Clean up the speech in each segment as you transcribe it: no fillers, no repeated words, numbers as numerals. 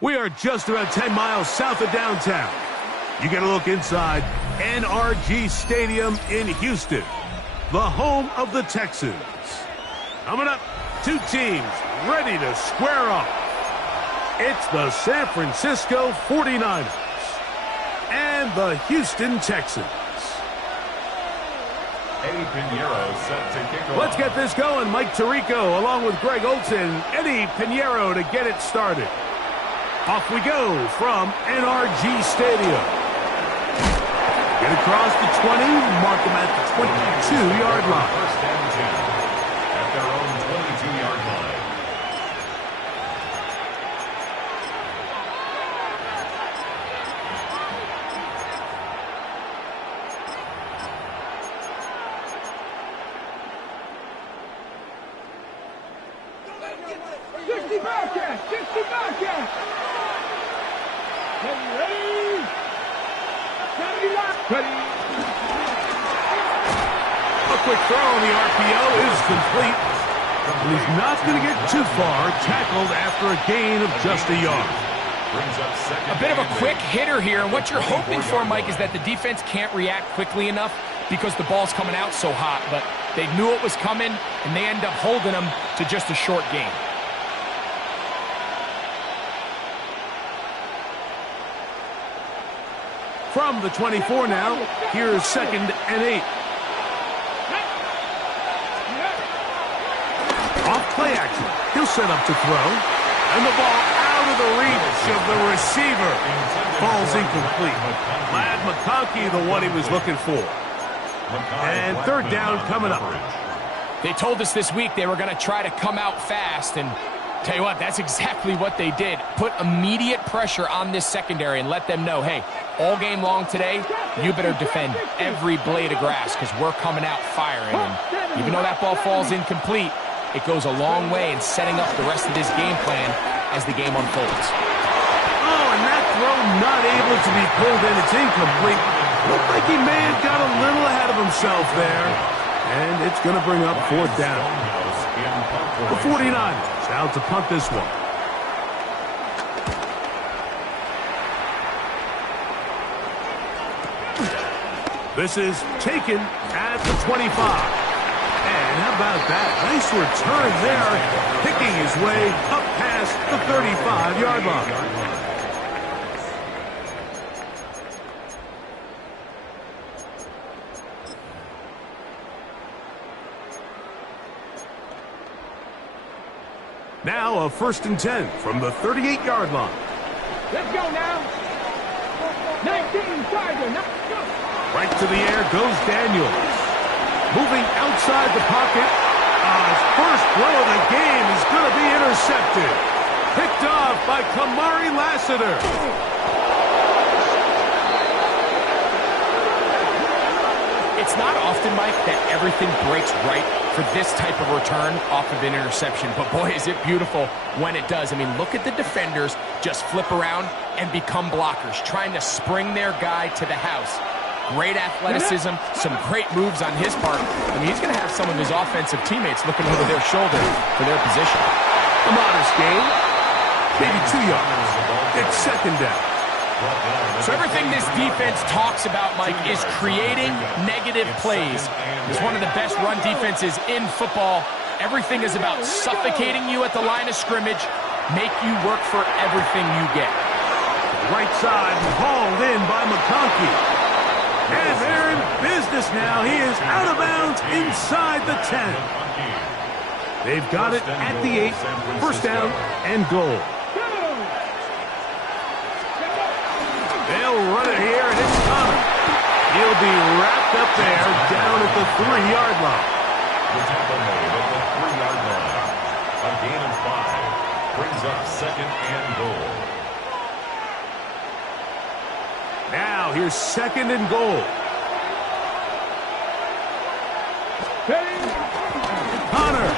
We are just about 10 miles south of downtown. You get a look inside NRG Stadium in Houston, the home of the Texans. Coming up, two teams ready to square off. It's the San Francisco 49ers and the Houston Texans. Eddie Pinheiro set to kick off. Let's get this going. Mike Tirico along with Greg Olson. Eddie Pinheiro to get it started. Off we go from NRG Stadium. Get across the 20, mark them at the 22-yard line. First and 10 at their own 22-yard line. A quick throw on the RPO is complete. He's not going to get too far, tackled after a gain of just a yard. A bit of a quick hitter here, and what you're hoping for, Mike, is that the defense can't react quickly enough because the ball's coming out so hot, but they knew it was coming, and they end up holding them to just a short gain. From the 24 now, here's 2nd and 8. Off play action. He'll set up to throw. And the ball out of the reach of the receiver. Ball's incomplete. Ladd McConkey, the one he was looking for. And 3rd down coming up. They told us this week they were going to try to come out fast, and tell you what, that's exactly what they did. Put immediate pressure on this secondary and let them know, hey, all game long today, you better defend every blade of grass because we're coming out firing. And even though that ball falls incomplete, it goes a long way in setting up the rest of this game plan as the game unfolds. Oh, and that throw not able to be pulled in. It's incomplete. Looked like he may have got a little ahead of himself there. And it's going to bring up 4th down. The 49ers out to punt this one. This is taken at the 25. And how about that? Nice return there, picking his way up past the 35-yard line. Now a 1st and 10 from the 38-yard line. Let's go now. 19, Tiger. Right to the air goes Daniels. Moving outside the pocket. His first throw of the game is going to be intercepted. Picked off by Kamari Lassiter. It's not often, Mike, that everything breaks right for this type of return off of an interception. But boy, is it beautiful when it does. I mean, look at the defenders just flip around and become blockers, trying to spring their guy to the house. Great athleticism, some great moves on his part. I mean, he's going to have some of his offensive teammates looking over their shoulder for their position. A modest gain, maybe 2 yards. It's 2nd down. So everything this defense talks about, Mike, is creating negative plays. It's one of the best run defenses in football. Everything is about suffocating you at the line of scrimmage, make you work for everything you get. Right side hauled in by McConkey. And they're in business now. He is out of bounds inside the 10. They've got it at the 8. 1st down and goal. They'll run it here, and it's Thomas. will be wrapped up there down at the 3-yard line. The tackle made at the 3-yard line. A gain of 5 brings up 2nd and goal. Now here's 2nd and goal. Connor.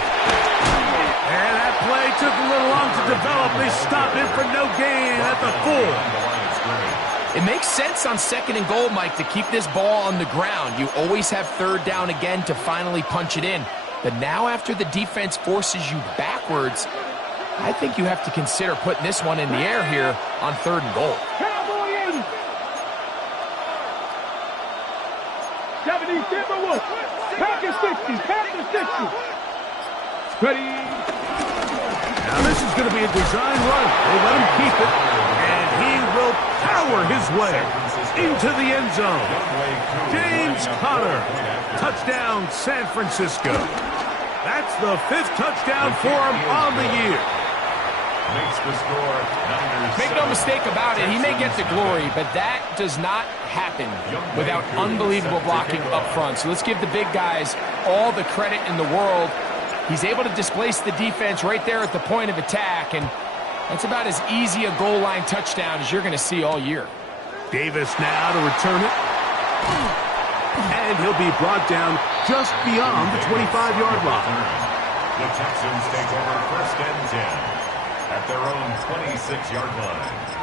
And that play took a little long to develop. They stop it for no gain at the 4. It makes sense on 2nd and goal, Mike, to keep this ball on the ground. You always have 3rd down again to finally punch it in. But now after the defense forces you backwards, I think you have to consider putting this one in the air here on 3rd and goal. 70, Timberwolves. Packers 60, Packers 60. Ready. Now this is going to be a design run. They let him keep it, and he will power his way into the end zone. James Conner, touchdown San Francisco. That's the 5th touchdown for him on the year. Makes the score. Make no mistake about it, he may get the glory, but that does not happen without unbelievable blocking up front. So let's give the big guys all the credit in the world. He's able to displace the defense right there at the point of attack, and that's about as easy a goal line touchdown as you're going to see all year. Davis now to return it. And he'll be brought down just beyond the 25-yard line. The Texans take over 1st and 10 at their own 26-yard line.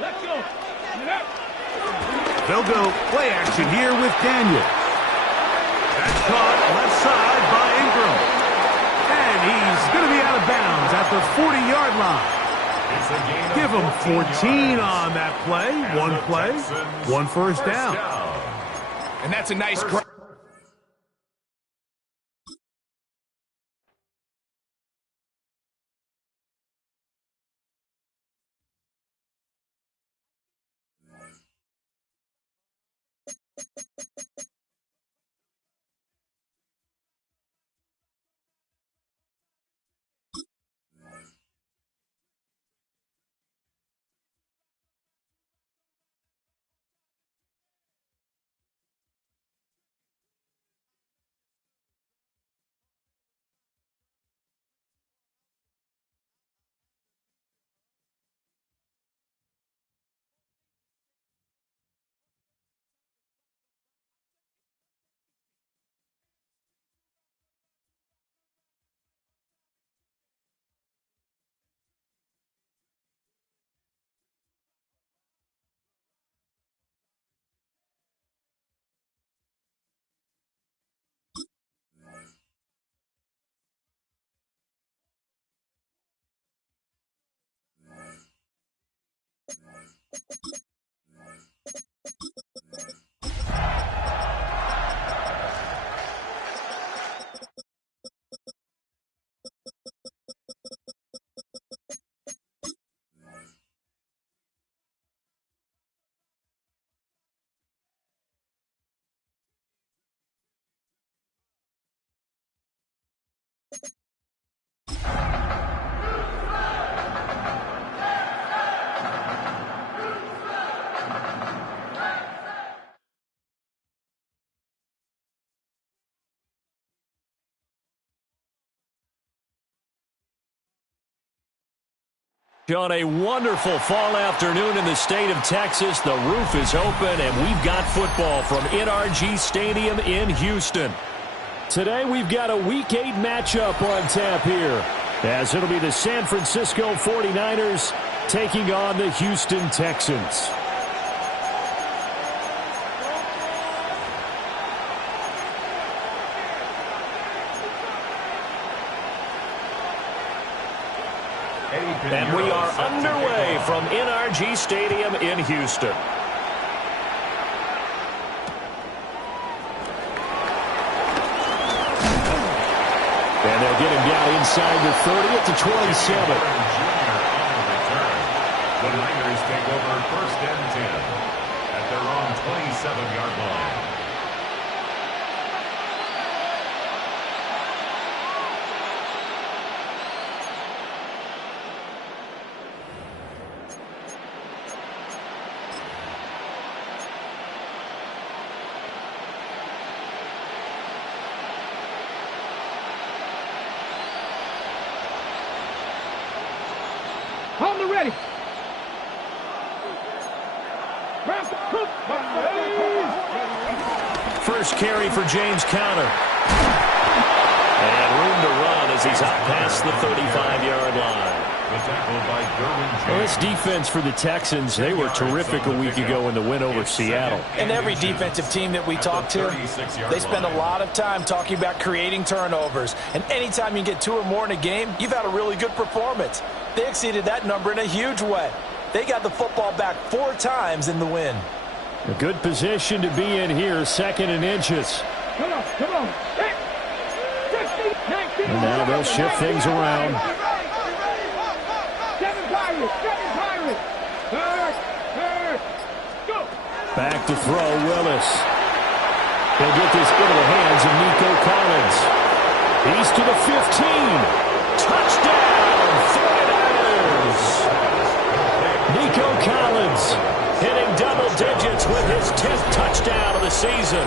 Let's go. They'll go play action here with Daniel. That's caught left side by Ingram. And he's going to be out of bounds at the 40-yard line. Give him 14 on that play. One play, 1 first down. And that's a nice grab. On a wonderful fall afternoon in the state of Texas, the roof is open, and we've got football from NRG Stadium in Houston. Today, we've got a Week 8 matchup on tap here, as it'll be the San Francisco 49ers taking on the Houston Texans. And we are underway from NRG Stadium in Houston. And they'll get him down inside the 30 at the 27. The The Niners take over 1st and 10 at their own 27-yard line. Hold it ready. First carry for James Conner. And room to run as he's out past the 35-yard line. The tackle by Derwin James. Well, this defense for the Texans, they were terrific a week ago in the win over Seattle. And every defensive team that we talk to, they spend a lot of time talking about creating turnovers. And anytime you get 2 or more in a game, you've had a really good performance. They exceeded that number in a huge way. They got the football back 4 times in the win. A good position to be in here, 2nd and inches. Come on. Hey. 16, 19. And now they'll shift things around. 7 Pirates. Third. Go. Back to throw, Willis. They'll get this into the hands of Nico Collins. He's to the 15. Touchdown, 49ers. Nico Collins hitting double digits with his 10th touchdown of the season.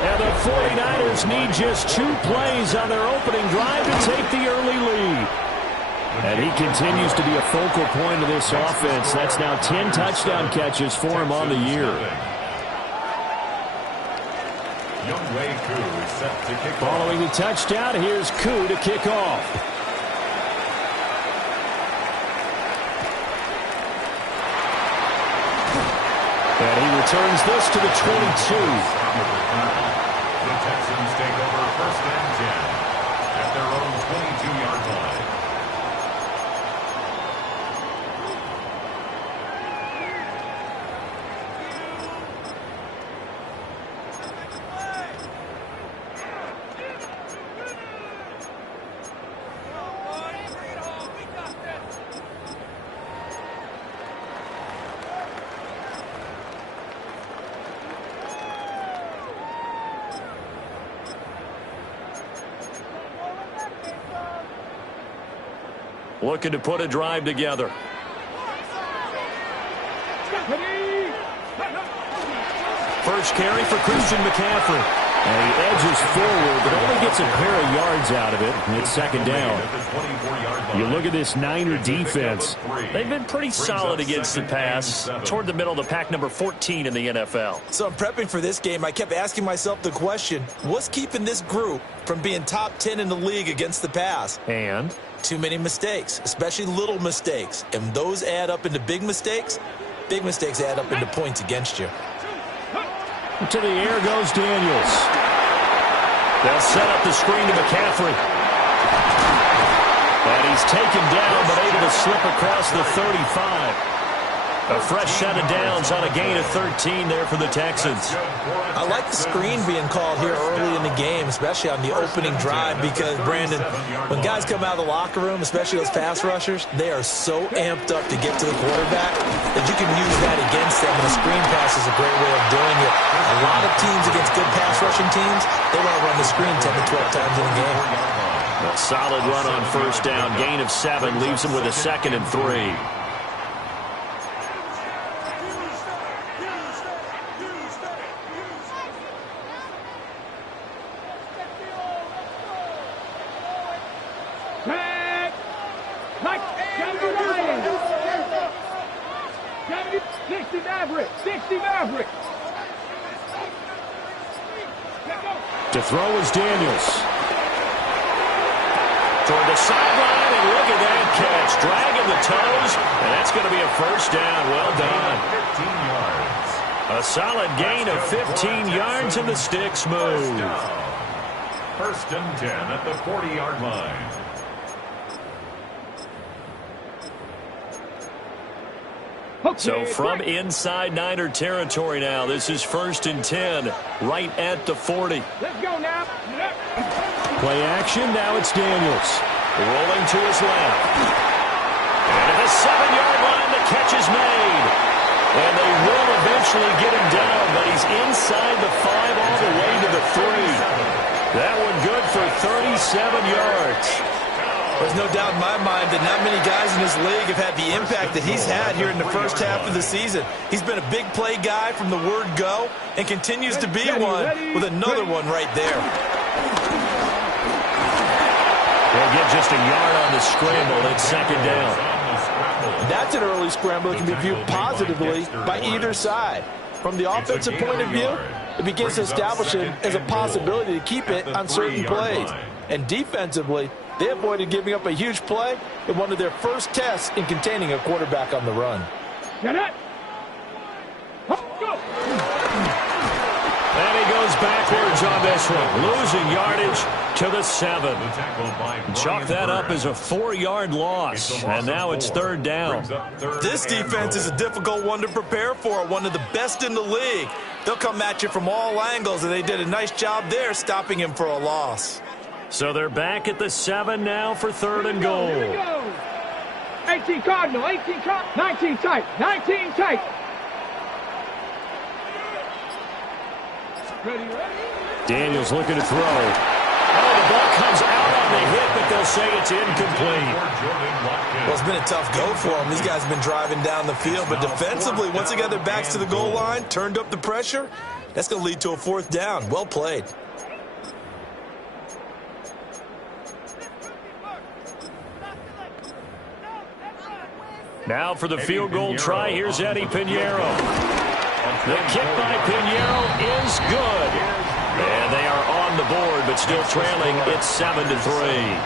And the 49ers need just 2 plays on their opening drive to take the early lead. And he continues to be a focal point of this offense. That's now 10 touchdown catches for him on the year. Following the touchdown, here's Koo to kick off. And he returns this to the 22. The Texans take over 1st and 10 at their own 22-yard line. Looking to put a drive together. First carry for Christian McCaffrey. And he edges forward, but only gets a pair of yards out of it. And it's 2nd down. You look at this Niner defense. They've been pretty solid against the pass. Toward the middle of the pack, number 14 in the NFL. So I'm prepping for this game. I kept asking myself the question, what's keeping this group from being top 10 in the league against the pass? And too many mistakes, especially little mistakes. And those add up into big mistakes. Big mistakes add up into points against you. To the air goes Daniels. They'll set up the screen to McCaffrey. And he's taken down, but able to slip across the 35. A fresh set of downs on a gain of 13 there for the Texans. I like the screen being called here early in the game, especially on the opening drive, because, Brandon, when guys come out of the locker room, especially those pass rushers, they are so amped up to get to the quarterback that you can use that against them, and a screen pass is a great way of doing it. A lot of teams against good pass rushing teams, they want to run the screen 10 to 12 times in a game. A solid run on 1st down. Gain of 7 leaves him with a 2nd and 3. To throw is Daniels. Toward the sideline, and look at that catch. Dragging the toes, and that's going to be a 1st down. Well done. 15 yards. A solid gain of 15 yards, and the sticks move. 1st and 10 at the 40-yard line. So from inside Niner territory now, this is 1st and 10, right at the 40. Let's go now. Play action, now it's Daniels. Rolling to his left. And the 7-yard line, the catch is made. And they will eventually get him down, but he's inside the 5 all the way to the 3. That one good for 37 yards. There's no doubt in my mind that not many guys in this league have had the impact that he's had here in the first half of the season. He's been a big play guy from the word go and continues to be one with another one right there. They'll get just a yard on the scramble. It's second down. That's an early scramble that can be viewed positively by either side. From the offensive point of view, it begins to establish it as a possibility to keep it on certain plays. And defensively, they avoided giving up a huge play in one of their first tests in containing a quarterback on the run. Get it. Go. And he goes backwards on this one, losing yardage to the 7. Chalk that up as a 4-yard loss, and now it's third down. This defense is a difficult one to prepare for, one of the best in the league. They'll come at you from all angles, and they did a nice job there stopping him for a loss. So they're back at the 7 now for third and goal. Here we go. 18 Cardinal, 18 Cardinal, 19 tight, 19 tight. Ready. Daniels looking to throw. Oh, the ball comes out on the hit, but they'll say it's incomplete. Well, it's been a tough go for them. These guys have been driving down the field, but defensively, once they got their backs to the goal line, turned up the pressure, that's going to lead to a fourth down. Well played. Now for the field goal try, here's Eddie Pinheiro. The kick by Pinheiro is good. And they are on the board, but still trailing. It's 7-3.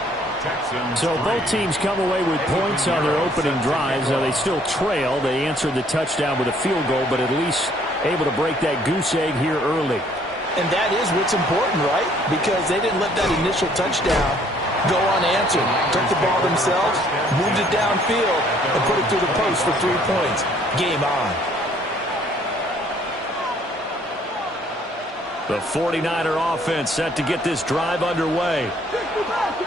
So both teams come away with points on their opening drives. Now they still trail. They answered the touchdown with a field goal, but at least able to break that goose egg here early. And that is what's important, right? Because they didn't let that initial touchdown go unanswered. Took the ball themselves, moved it downfield, and put it through the post for 3 points. Game on. The 49er offense set to get this drive underway.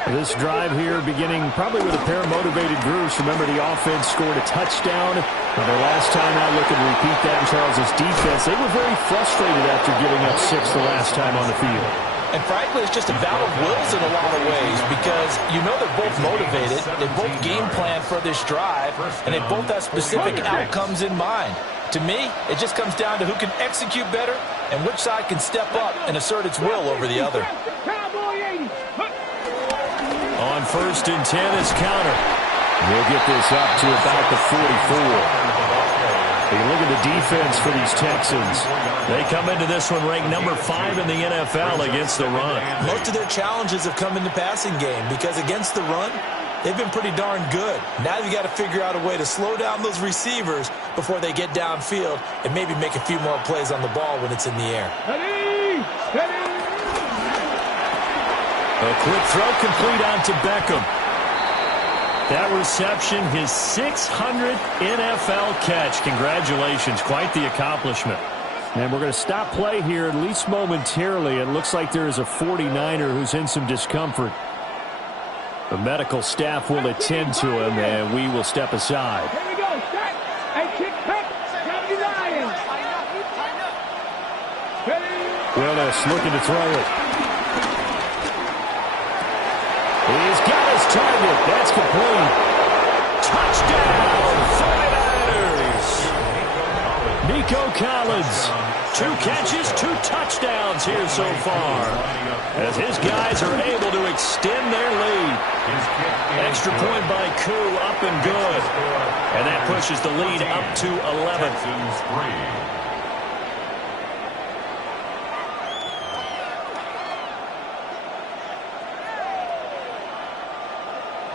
This drive here beginning probably with a pair of motivated groups. Remember, the offense scored a touchdown. Now, their last time out, looking to repeat that in Charles' defense. They were very frustrated after giving up 6 the last time on the field. And frankly, it's just a battle of wills in a lot of ways because you know they're both motivated, they both game plan for this drive, and they both have specific outcomes in mind. To me, it just comes down to who can execute better and which side can step up and assert its will over the other. On 1st and 10 is counter. We'll get this up to about the 44. You look at the defense for these Texans. They come into this one ranked number 5 in the NFL against the run. Most of their challenges have come in the passing game because against the run, they've been pretty darn good. Now you got to figure out a way to slow down those receivers before they get downfield and maybe make a few more plays on the ball when it's in the air. A quick throw complete out to Beckham. That reception, his 600th NFL catch. Congratulations. Quite the accomplishment. And we're going to stop play here, at least momentarily. It looks like there is a 49er who's in some discomfort. The medical staff will attend to him, and we will step aside. Here we go. Set. And kick back. 79. Willis looking to throw it. He's got his target. That's complete. Touchdown, 49ers. Nico Collins. 2 catches, 2 touchdowns here so far, as his guys are able to extend their lead. Extra point by Koo, up and good. And that pushes the lead up to 11.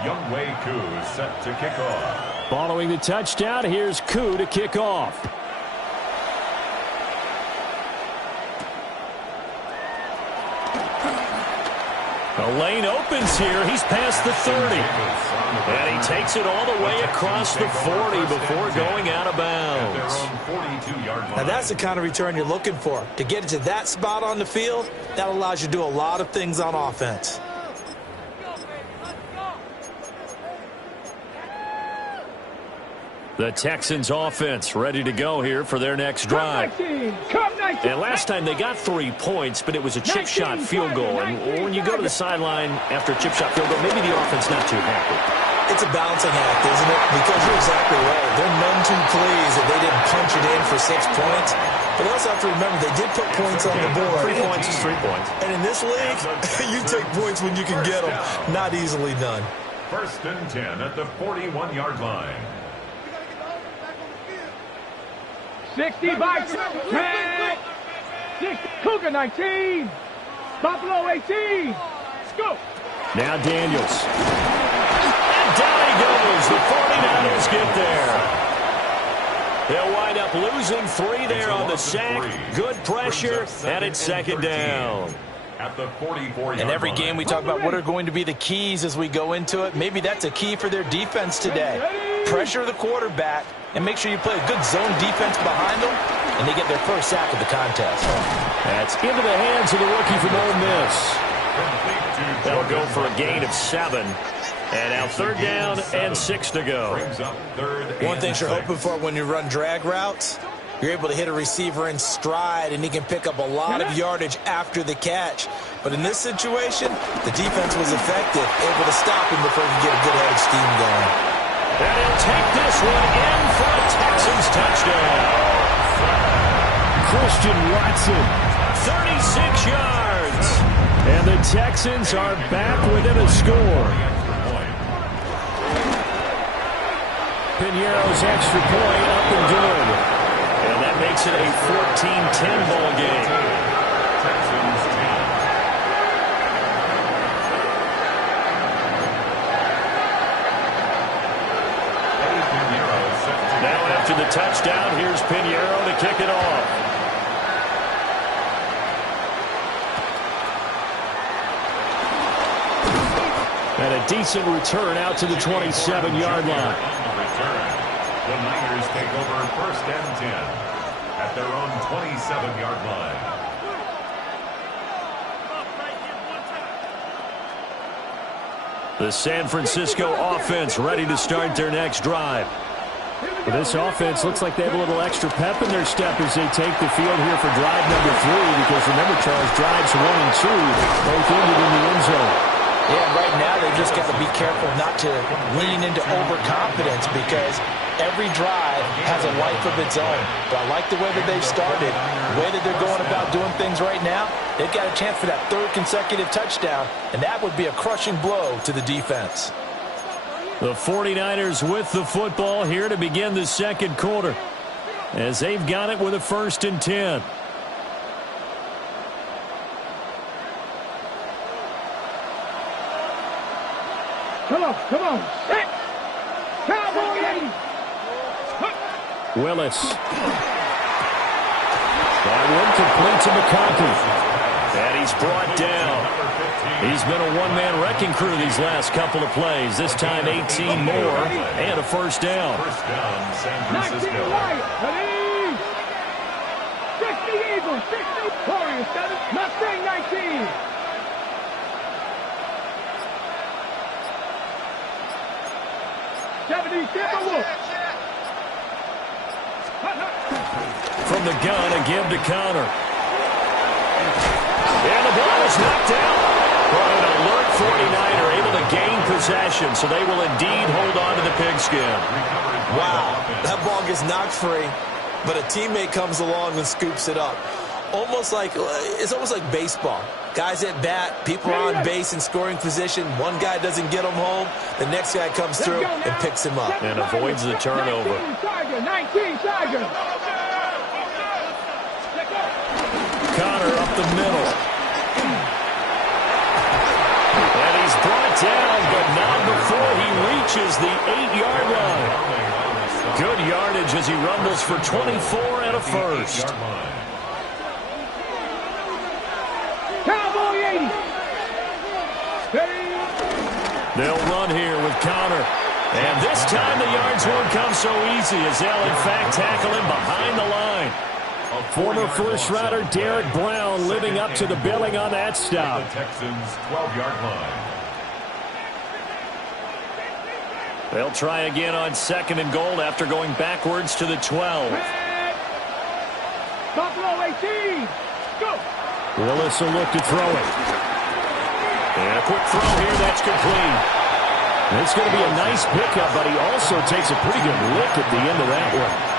Younghoe Koo is set to kick off. Following the touchdown, here's Koo to kick off. The lane opens here. He's past the 30. And he takes it all the way across the 40 before going out of bounds. Now that's the kind of return you're looking for. To get it to that spot on the field, that allows you to do a lot of things on offense. The Texans offense ready to go here for their next drive. And last time they got 3 points, but it was a chip shot field goal. And when you go to the sideline after a chip shot field goal, maybe the offense not too happy. It's a balancing act, isn't it? Because you're exactly right. They're none too pleased that they didn't punch it in for 6 points. But they also have to remember they did put points on the board. 3 points is 3 points. And in this league, you take points when you can get them. Not easily done. 1st and 10 at the 41-yard line. 60 by 10. 6, Cougar 19. Buffalo 18. Let's go. Now Daniels. And down he goes. The 49ers get there. They'll wind up losing 3 there on the sack. Good pressure, and it's 2nd down. At the 44-yard In every game we talk about what are going to be the keys as we go into it. Maybe that's a key for their defense today. Pressure the quarterback and make sure you play a good zone defense behind them, and they get their first sack of the contest. That's into the hands of the rookie from Ole Miss. That'll go for a gain of 7. And now 3rd down and 6 to go. One thing you're hoping for when you run drag routes, you're able to hit a receiver in stride, and he can pick up a lot of yardage after the catch. But in this situation, the defense was effective, able to stop him before he could get a good head of steam going. And he'll take this one in for a Texans touchdown. Christian Watson. 36 yards. And the Texans are back within a score. Piñeiro's extra point up and good. And that makes it a 14-10 ball game. Texans 10. Now after the touchdown, here's Piñeiro to kick it off. And a decent return out to the 27-yard line. The Niners take over 1st and 10 at their own 27-yard line. The San Francisco offense ready to start their next drive. Well, this offense looks like they have a little extra pep in their step as they take the field here for drive number 3, because remember, Charles, drives 1 and 2 both ended in the end zone. Yeah, right now they've just got to be careful not to lean into overconfidence, because every drive has a life of its own. But I like the way that they've started, the way that they're going about doing things right now. They've got a chance for that 3rd consecutive touchdown, and that would be a crushing blow to the defense. The 49ers with the football here to begin the 2nd quarter, as they've got it with a 1st and 10. Come on. 6. Cowboy 80. Willis. That one complete to McConkey. And he's brought down. He's been a one-man wrecking crew these last couple of plays. This time 18 more and a 1st down. 1st down, San 19 Francisco. Wyatt. 60 Eagles. 60 Warriors. 7. Mustang 19. From the gun, a give to Connor. And the ball is knocked out. But an alert 49er able to gain possession, so they will indeed hold on to the pigskin. Wow, that ball gets knocked free, but a teammate comes along and scoops it up. It's almost like baseball. Guys at bat, people are on base in scoring position. One guy doesn't get him home. The next guy comes through and picks him up. And avoids the turnover. 19 Tiger. Connor up the middle. And he's brought down, but not before he reaches the 8-yard line. Good yardage as he rumbles for 24 and a 1st. They'll run here with Connor. And this time the yards won't come so easy, as they'll in fact tackle him behind the line. Former first-rounder Derek Brown living up to the billing on that stop. The Texans' 12-yard line. They'll try again on 2nd and goal after going backwards to the 12. Buffalo 18. Go. Willis will look to throw it. And a quick throw here. That's complete. It's going to be a nice pickup, but he also takes a pretty good lick at the end of that one.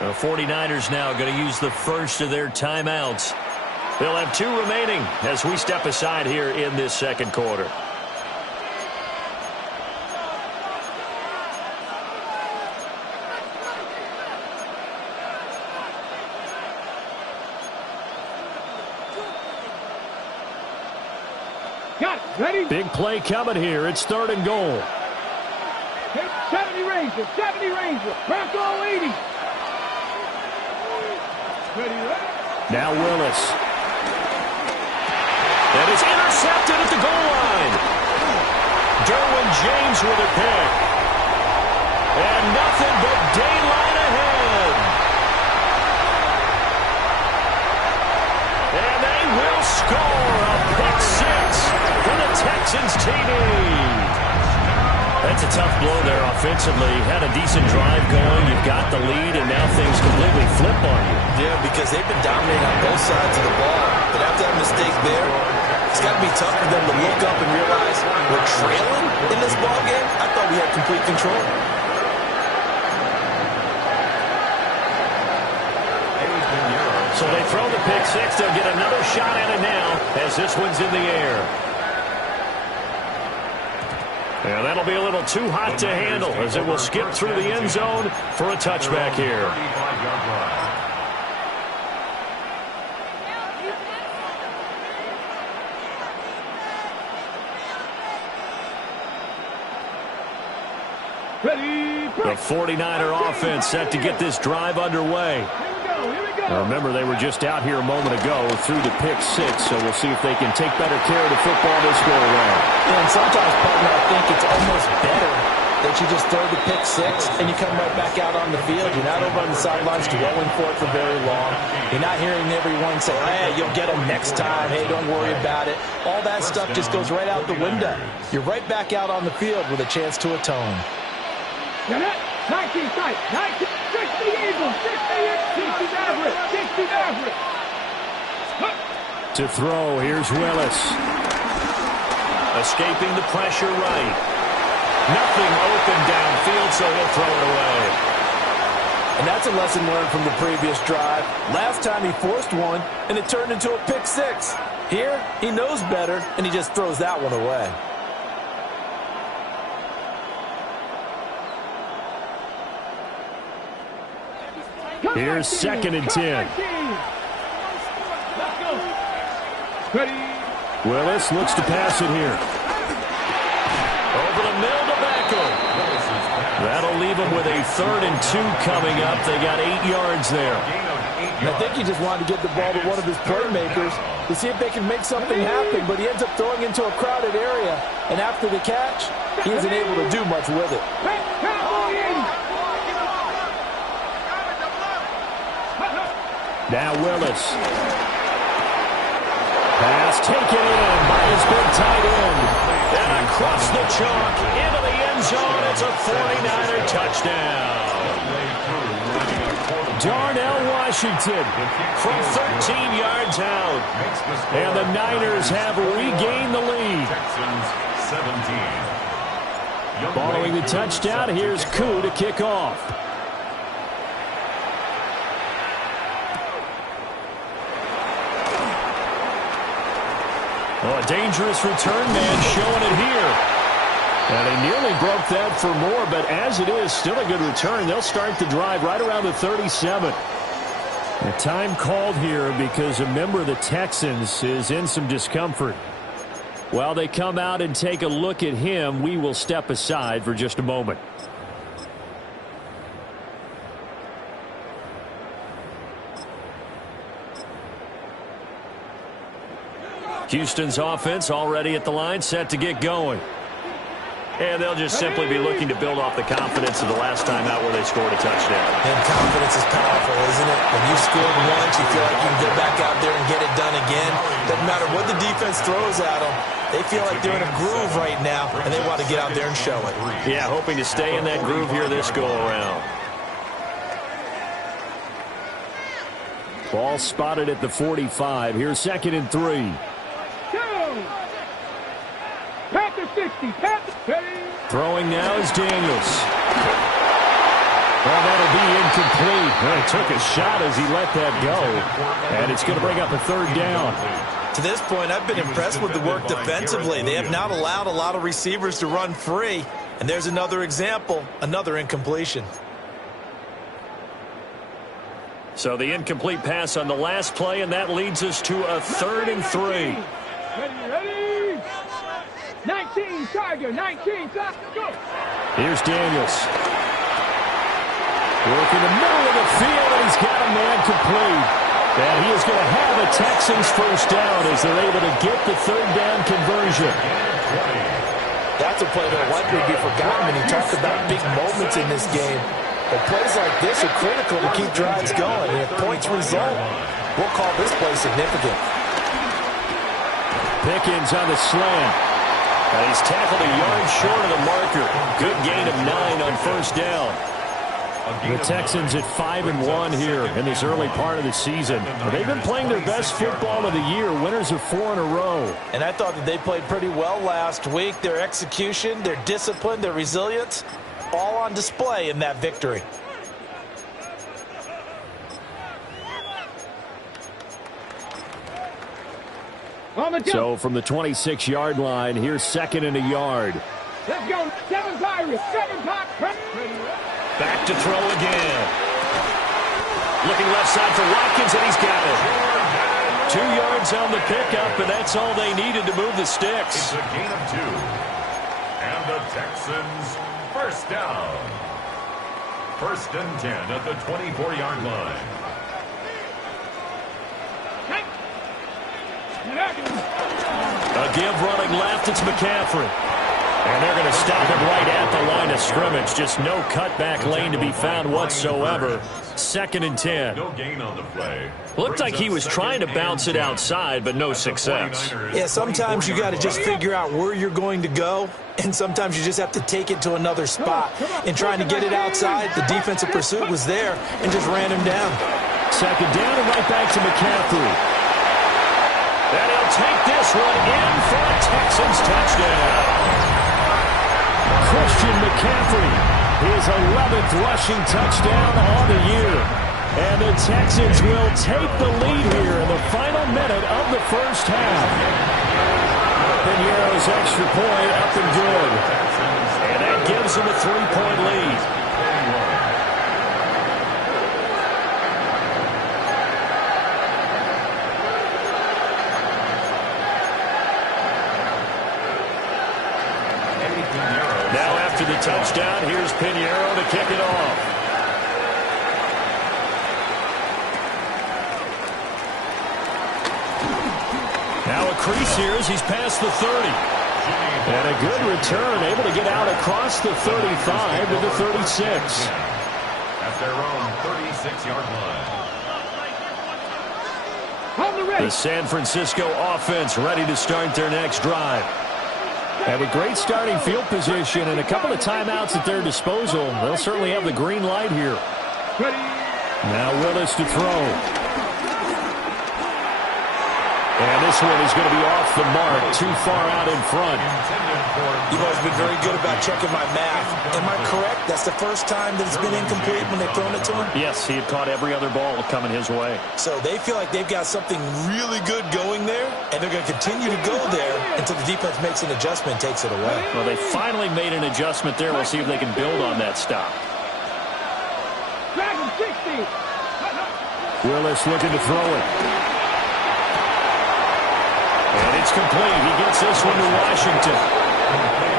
The 49ers now going to use the first of their timeouts. They'll have 2 remaining as we step aside here in this 2nd quarter. Got it. Ready? Big play coming here. It's 3rd and goal. 70 Rangers. 70 Rangers. Bronco 80. Now Willis. And it's intercepted at the goal line. Derwin James with a pick. And nothing but daylight ahead. And they will score a pick 6 for the Texans TD. That's a tough blow there offensively. Had a decent drive going. You've got the lead, and now things completely flip on you. Yeah, because they've been dominating on both sides of the ball. But after that mistake there, it's got to be tough for them to look up and realize we're trailing in this ball game. I thought we had complete control. So they throw the pick 6. They'll get another shot at it now as this one's in the air. And that'll be a little too hot to handle as it will skip through the end zone for a touchback here. The 49er offense set to get this drive underway. Now remember, they were just out here a moment ago through the pick 6, so we'll see if they can take better care of the football this go around. Yeah, and sometimes, partner, I think it's almost better that you just throw the pick 6 and you come right back out on the field. You're not over on the sidelines dwelling for it for very long. You're not hearing everyone say, hey, you'll get them next time. Hey, don't worry about it. All that stuff just goes right out the window. You're right back out on the field with a chance to atone. 19 tight, 19, 60 Eagles, 60 average, 60 average. To throw, here's Willis. Escaping the pressure right. Nothing open downfield, so he'll throw it away. And that's a lesson learned from the previous drive. Last time he forced one, and it turned into a pick 6. Here, he knows better, and he just throws that one away. Here's 2nd and 10. Willis looks to pass it here. Over the middle to Beckham. That'll leave him with a 3rd and 2 coming up. They got 8 yards there. And I think he just wanted to get the ball to one of his playmakers to see if they can make something happen, but he ends up throwing into a crowded area. And after the catch, he isn't able to do much with it. Now Willis. Pass taken in by his big tight end. And across the chalk into the end zone. It's a 49er touchdown. Darnell Washington From 13 yards out. and the Niners have regained the lead. Following the touchdown, here's Koo to kick off. Oh, a dangerous return man showing it here. And they nearly broke that for more, but as it is, still a good return. They'll start the drive right around the 37. The time called here because a member of the Texans is in some discomfort. While they come out and take a look at him, we will step aside for just a moment. Houston's offense already at the line, set to get going. And they'll just simply be looking to build off the confidence of the last time out where they scored a touchdown. And confidence is powerful, isn't it? When you scored once, you feel like you can go back out there and get it done again. Doesn't matter what the defense throws at them. They feel like they're in a groove right now, and they want to get out there and show it. Yeah, hoping to stay in that groove here this go-around. Ball spotted at the 45. Here's 2nd and 3. Panther 60. Panther. Throwing now is Daniels. Well, that'll be incomplete. Well, he took a shot as he let that go. And it's going to bring up a 3rd down. To this point, I've been impressed with the work defensively. They have not allowed a lot of receivers to run free. And there's another example, another incompletion. So the incomplete pass on the last play, and that leads us to a 3rd and 3. Ready. 19, Tiger, 19, Tiger, go. Here's Daniels. Work in the middle of the field, and he's got a man complete. And he is going to have a Texans 1st down as they're able to get the 3rd down conversion. That's a play that will likely be forgotten when you talk about big moments in this game. But plays like this are critical to keep drives going. And if points result, we'll call this play significant. Pickens on the slant. And he's tackled a yard short of the marker. Good gain of 9 on 1st down. The Texans at 5-1 here in this early part of the season. They've been playing their best football of the year, winners of 4 in a row. And I thought that they played pretty well last week. Their execution, their discipline, their resilience, all on display in that victory. So from the 26-yard line, here's 2nd and a yard. Let's go. 7 Pirates. 7 Pirates. Back to throw again. Looking left side for Watkins, and he's got it. 2 yards on the pickup, and that's all they needed to move the sticks. It's a gain of 2. And the Texans 1st down. 1st and 10 at the 24-yard line. A give running left, it's McCaffrey. And they're going to stop him right at the line of scrimmage. Just no cutback lane to be found whatsoever. 2nd and 10. No gain on the play. Looked like he was trying to bounce it outside, but no success. Yeah, sometimes you got to just figure out where you're going to go, and sometimes you just have to take it to another spot. In trying to get it outside, the defensive pursuit was there and just ran him down. 2nd down and right back to McCaffrey. And he'll take this one in for a Texans touchdown. Christian McCaffrey, his 11th rushing touchdown on the year. And the Texans will take the lead here in the final minute of the 1st half. Piñeiro's extra point up and good. And that gives them a 3-point lead. To the touchdown, here's Piñeiro to kick it off. Now a crease here as he's past the 30. And a good return, able to get out across the 35 to the 36. At their own 36-yard line. The San Francisco offense ready to start their next drive. Have a great starting field position and a couple of timeouts at their disposal. They'll certainly have the green light here. Now Willis to throw. And this one is going to be off the mark, too far out in front. You've always been very good about checking my math. Am I correct? That's the first time that it's been incomplete when they've thrown it to him? Yes, he had caught every other ball coming his way. So they feel like they've got something really good going there, and they're going to continue to go there until the defense makes an adjustment and takes it away. Well, they finally made an adjustment there. We'll see if they can build on that stop. Willis looking to throw it. And it's complete. He gets this one to Washington.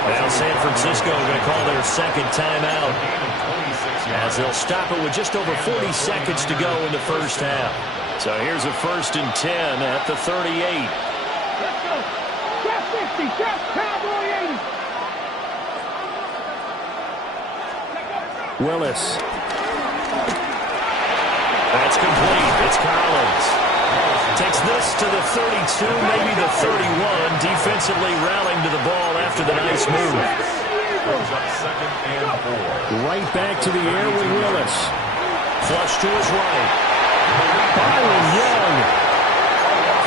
Now San Francisco going to call their second timeout, as they'll stop it with just over 40 seconds to go in the first half. So here's a 1st and 10 at the 38. Let's go. Check 60. Check Cowboy 80. Willis. That's complete. It's Collins. Takes this to the 32, maybe the 31. Defensively rallying to the ball after the nice move. Right back to the air with Willis. Flush to his right. Byron Young.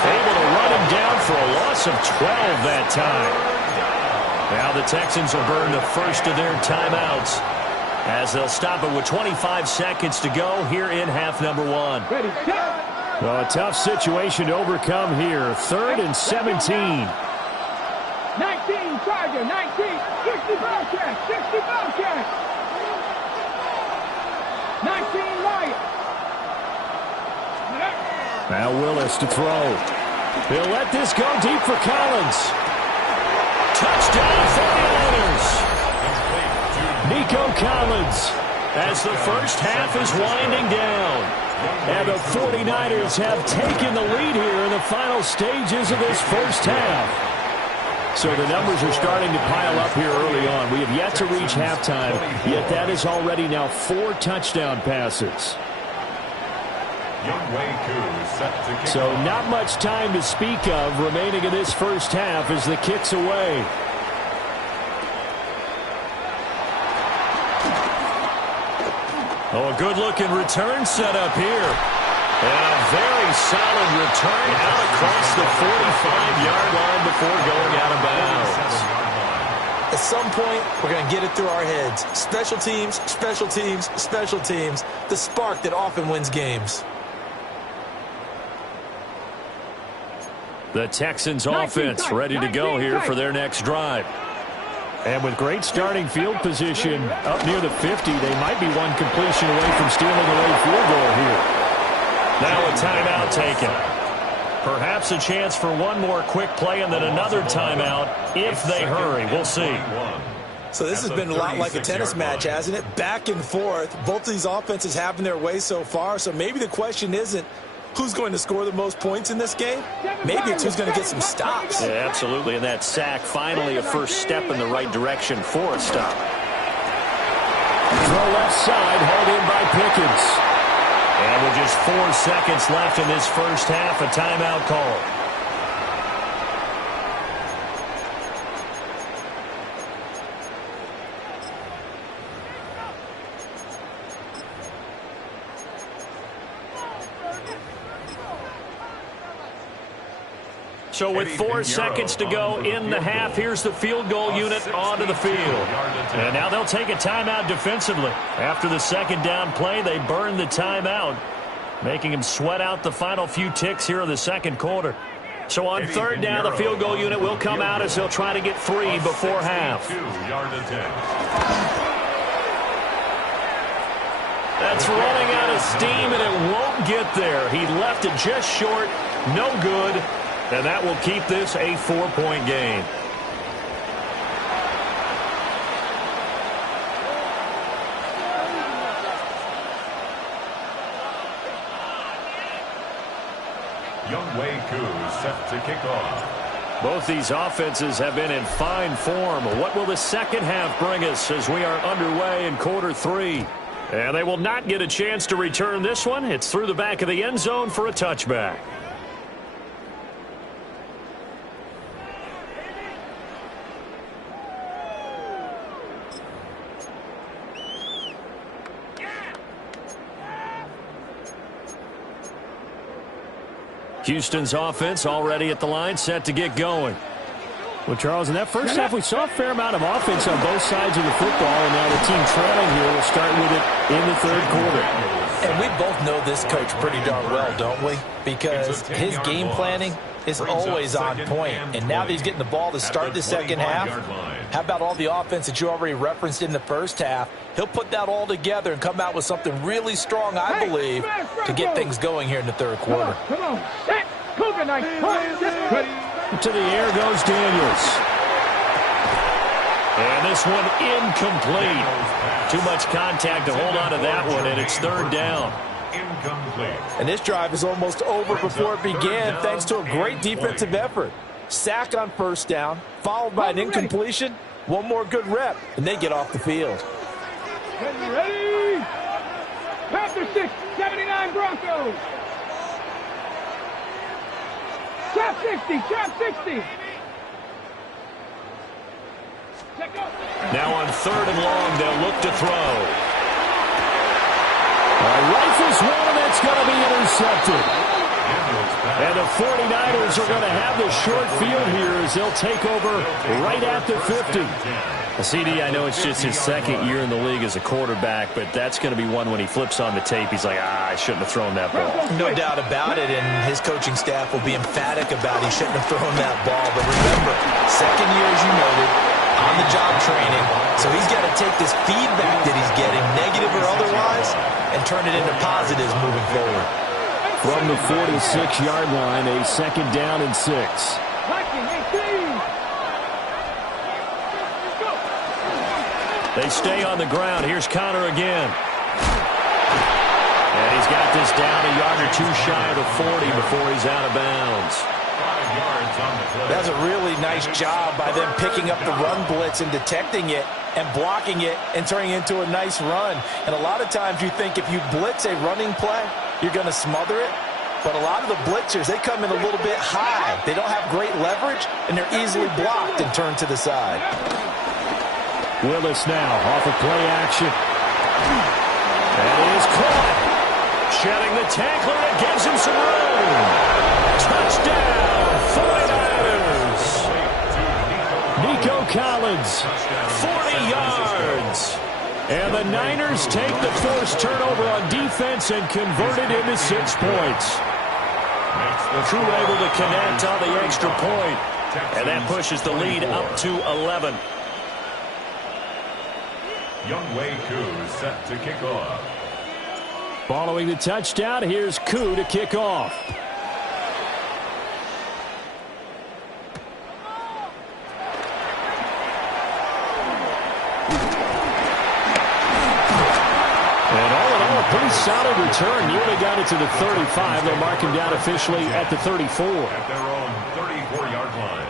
Able to run him down for a loss of 12 that time. Now the Texans will burn the first of their timeouts, as they'll stop it with 25 seconds to go here in half number 1. Ready, set. Well, a tough situation to overcome here. 3rd and 17. 19 Charger, 19. 60 Bobcat, 60 Bobcat. 19 Lion. Now Willis to throw. He'll let this go deep for Collins. Touchdown 49ers. Nico Collins. As the first half is winding down. And the 49ers have taken the lead here in the final stages of this first half. So the numbers are starting to pile up here early on. We have yet to reach halftime, yet that is already now 4 touchdown passes. So not much time to speak of remaining in this first half as the kick's away. Oh, a good-looking return set up here. And a very solid return out across the 45-yard line before going out of bounds. At some point, we're going to get it through our heads. Special teams, special teams, special teams. The spark that often wins games. The Texans offense ready to go here for their next drive. And with great starting field position up near the 50, they might be one completion away from stealing a late field goal here. Now a timeout taken. Perhaps a chance for one more quick play and then another timeout if they hurry. We'll see. So this has been a lot like a tennis match, hasn't it? Back and forth. Both of these offenses having their way so far. So maybe the question isn't who's going to score the most points in this game. Maybe it's who's going to get some stops. Yeah, absolutely. And that sack, finally a first step in the right direction for a stop. Throw left side, hauled in by Pickens. And with just 4 seconds left in this first half, a timeout call. So with 4 seconds to go in the half, here's the field goal unit onto the field. And now they'll take a timeout defensively. After the second down play, they burn the timeout, making them sweat out the final few ticks here in the second quarter. So on 3rd down, the field goal unit will come out as they'll try to get 3 before half. That's running out of steam, and it won't get there. He left it just short, no good. And that will keep this a 4-point game. Younghoe Koo set to kick off. Both these offenses have been in fine form. What will the second half bring us as we are underway in quarter 3? And they will not get a chance to return this one. It's through the back of the end zone for a touchback. Houston's offense already at the line, set to get going. Well, Charles, in that first half, we saw a fair amount of offense on both sides of the football, and now the team trailing here will start with it in the 3rd quarter. And we both know this coach pretty darn well, don't we? Because his game planning is always on point. And now that he's getting the ball to start the second half, how about all the offense that you already referenced in the first half? He'll put that all together and come out with something really strong, I believe, to get things going here in the 3rd quarter. Come on. Set. Cougar night. Ready. To the air goes Daniels. And this one incomplete. Too much contact to hold on to that one, and it's third down. Incomplete. And this drive is almost over before it began thanks to a great defensive effort. Sack on first down, followed by an incompletion. One more good rep, and they get off the field. Ready? Panther 6, 79 Broncos. Trap 60, trap 60. Now on third and long, they'll look to throw. Rifles one, and that's going to be intercepted. And the 49ers are going to have the short field here as they'll take over right at the 50. CD, I know it's just his second year in the league as a quarterback, but that's going to be one when he flips on the tape. He's like, I shouldn't have thrown that ball. No doubt about it, and his coaching staff will be emphatic about he shouldn't have thrown that ball. But remember, second year, as you noted, on-the-job training, so he's got to take this feedback that he's getting, negative or otherwise, and turn it into positives moving forward. From the 46-yard line, a second down and 6. They stay on the ground. Here's Connor again. And he's got this down a yard or two shy of the 40 before he's out of bounds. 5 yards on the play. That's a really nice job by them picking up the run blitz and detecting it and blocking it and turning it into a nice run. And a lot of times you think if you blitz a running play, you're going to smother it. But a lot of the blitzers, they come in a little bit high. They don't have great leverage, and they're easily blocked and turned to the side. Willis now off of play action. That is caught. Shedding the tackler, that gives him some room. Touchdown, 49ers. Nico Collins, 40 yards. And the Niners take the forced turnover on defense and convert it into 6 points. True able to connect on the extra point. And that pushes the lead up to 11. Youngway Koo set to kick off. Following the touchdown, here's Koo to kick off. And all in all, a pretty solid return. Nearly got it to the 35. They'll mark him down officially at the 34. At their own 34-yard line.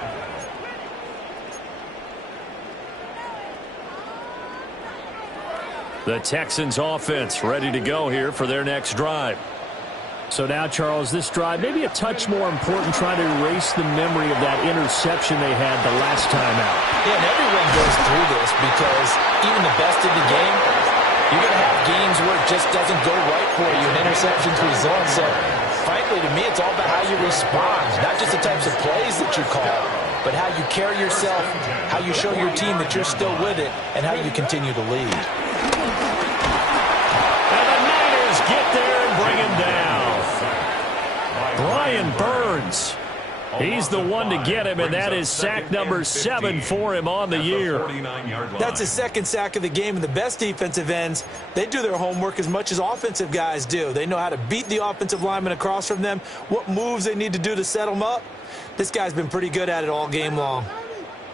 The Texans offense ready to go here for their next drive. So now, Charles, this drive maybe a touch more important, trying to erase the memory of that interception they had the last time out. Yeah, and everyone goes through this because even the best in the game, you're going to have games where it just doesn't go right for you and interceptions result. So, frankly, to me, it's all about how you respond, not just the types of plays that you call, but how you carry yourself, how you show your team that you're still with it, and how you continue to lead. And the Niners get there and bring him down. Brian Burns. He's the one to get him, and that is sack number 7 for him on the year. That's his second sack of the game, and the best defensive ends, they do their homework as much as offensive guys do. They know how to beat the offensive lineman across from them, what moves they need to do to set them up. This guy's been pretty good at it all game long.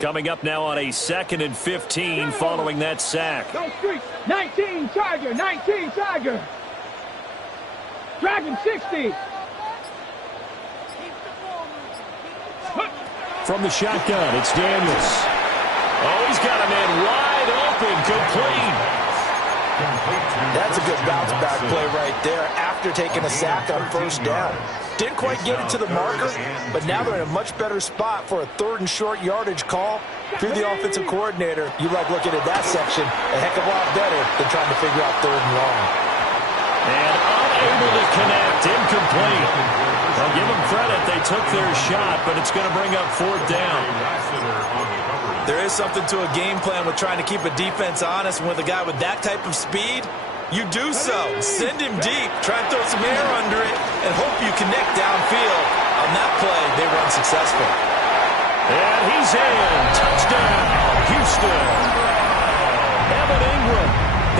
Coming up now on a 2nd and 15 following that sack. Go street. 19 Tiger, 19 Tiger. Dragon 60. From the shotgun, it's Daniels. Oh, he's got a man wide open, complete. That's a good bounce back play right there after taking a sack on first down. Didn't quite get it to the marker, but now they're in a much better spot for a 3rd and short yardage call. If you're the offensive coordinator, you like looking at that section a heck of a lot better than trying to figure out 3rd and long. And unable to connect, incomplete. I'll give them credit. They took their shot, but it's going to bring up 4th down. There is something to a game plan with trying to keep a defense honest, and with a guy with that type of speed, you do so. Send him deep, try and throw some air under it, and hope you connect downfield. On that play, they run successful. And he's in. Touchdown, Houston. Evan Ingram,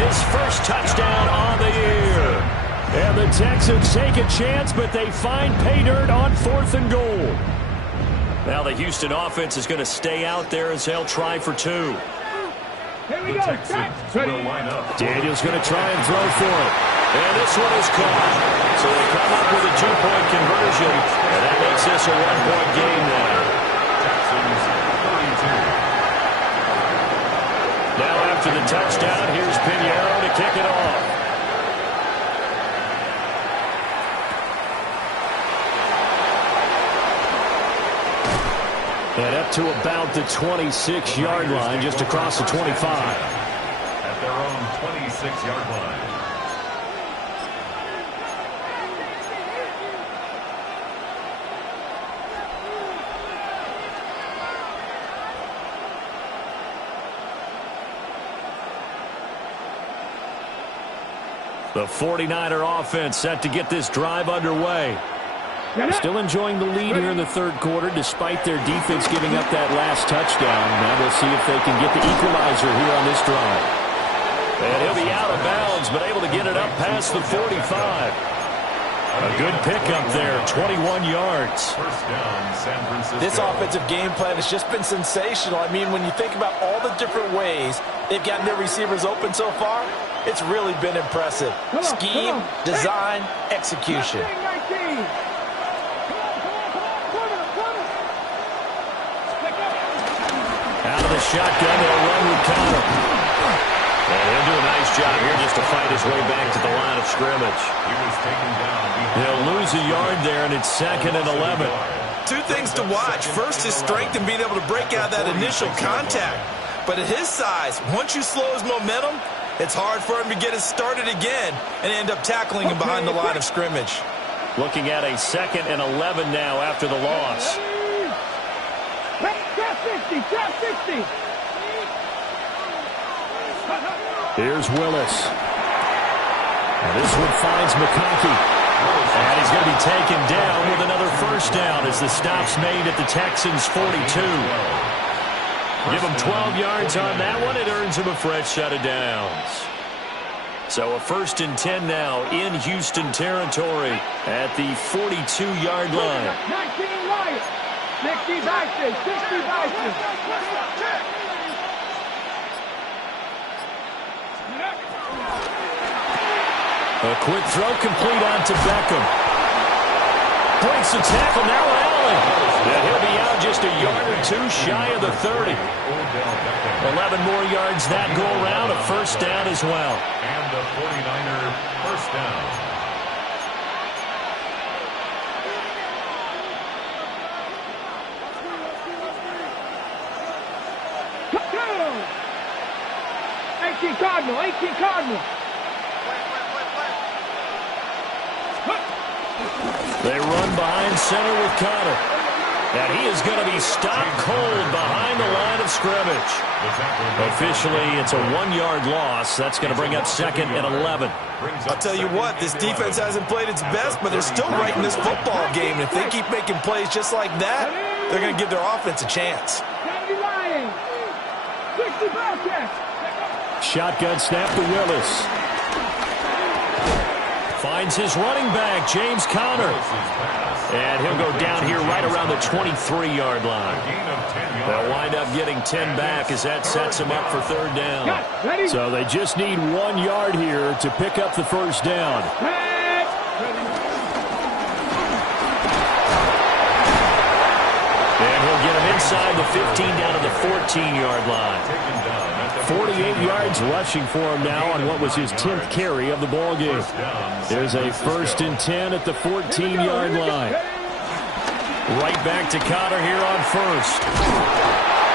his first touchdown on the year. And the Texans take a chance, but they find pay dirt on 4th and goal. Now the Houston offense is going to stay out there as they'll try for two. Here we The go. Texans will line up. Daniel's going to try and throw for it. And this one is caught. So they come up with a two-point conversion. And that makes this a one-point game now. Texans 32. Now after the touchdown, here's Pinheiro to kick it off. And up to about the 26-yard line, just across the 25. At their own 26-yard line. The 49er offense set to get this drive underway. Still enjoying the lead here in the third quarter, despite their defense giving up that last touchdown. Now we'll see if they can get the equalizer here on this drive. And he'll be out of bounds, but able to get it up past the 45. A good pickup there, 21 yards. First down, San Francisco. This offensive game plan has just been sensational. I mean, when you think about all the different ways they've gotten their receivers open so far, it's really been impressive. Scheme, design, execution. Out of the shotgun, they'll run with Connor. And he'll do a nice job here just to fight his way back to the line of scrimmage. He was taken down. They'll lose a yard there, and it's 2nd and 11. Two things to watch. First, his strength in being able to break out that initial contact. But at his size, once you slow his momentum, it's hard for him to get it started again and end up tackling him behind the line of scrimmage. Looking at a 2nd and 11 now after the loss. Top 60. Here's Willis. And this one finds McConkey. And he's going to be taken down with another first down as the stop's made at the Texans' 42. Give him 12 yards on that one. It earns him a fresh set of downs. So a 1st and 10 now in Houston territory at the 42-yard line. 19 Lions. 60 Bison. 60 Bison. A quick throw complete on to Beckham. Breaks the tackle, now Allen. And he'll be out just a yard or two shy of the 30. 11 more yards that go around, a first down as well. And the 49er first down. Touchdown! 18 Cardinal. 18 Cardinal. They run behind center with Connor. And he is going to be stopped cold behind the line of scrimmage. Officially, it's a 1-yard loss. That's going to bring up 2nd and 11. I'll tell you what, this defense hasn't played its best, but they're still right in this football game. And if they keep making plays just like that, they're going to give their offense a chance. 70 Lions. 60 Bobcats. Shotgun snap to Willis. Finds his running back, James Conner. And he'll go down here right around the 23-yard line. They'll wind up getting 10 back as that sets him up for 3rd down. So they just need 1 yard here to pick up the first down. And he'll get him inside the 15 down to the 14-yard line. 48 yards rushing for him now on what was his 10th carry of the ball game. There's a 1st and 10 at the 14-yard line. Right back to Connor here on 1st.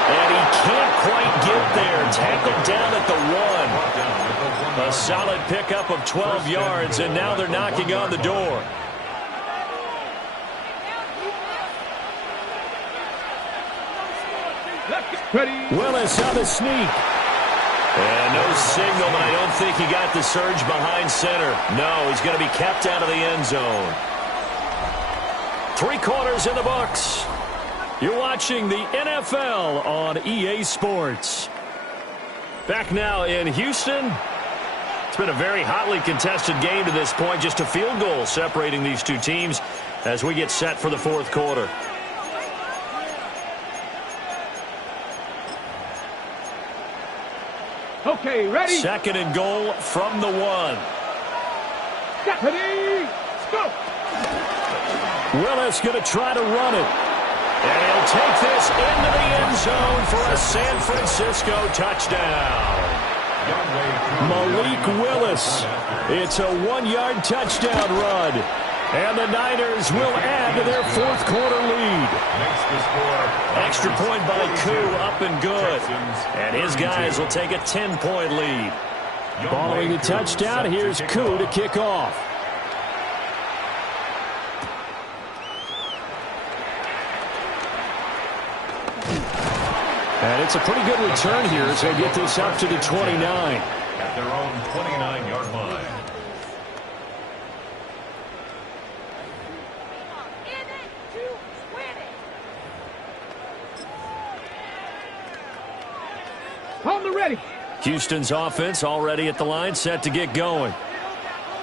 And he can't quite get there. Tackled down at the 1. A solid pickup of 12 yards, and now they're knocking on the door. Willis on the sneak. And no signal, but I don't think he got the surge behind center. No, he's going to be kept out of the end zone. 3 quarters in the books. You're watching the NFL on EA Sports. Back now in Houston. It's been a very hotly contested game to this point. Just a field goal separating these two teams as we get set for the 4th quarter. Okay, ready? Second and goal from the 1. Ready, go! Willis going to try to run it. And he'll take this into the end zone for a San Francisco touchdown. Malik Willis. It's a 1-yard touchdown run. And the Niners will add to their fourth quarter lead. Extra point by Koo, up and good. And his guys will take a 10-point lead. Following the touchdown, here's Koo to kick off. And it's a pretty good return here as they get this up to the 29. At their own 29-yard line. On the ready. Houston's offense already at the line, set to get going.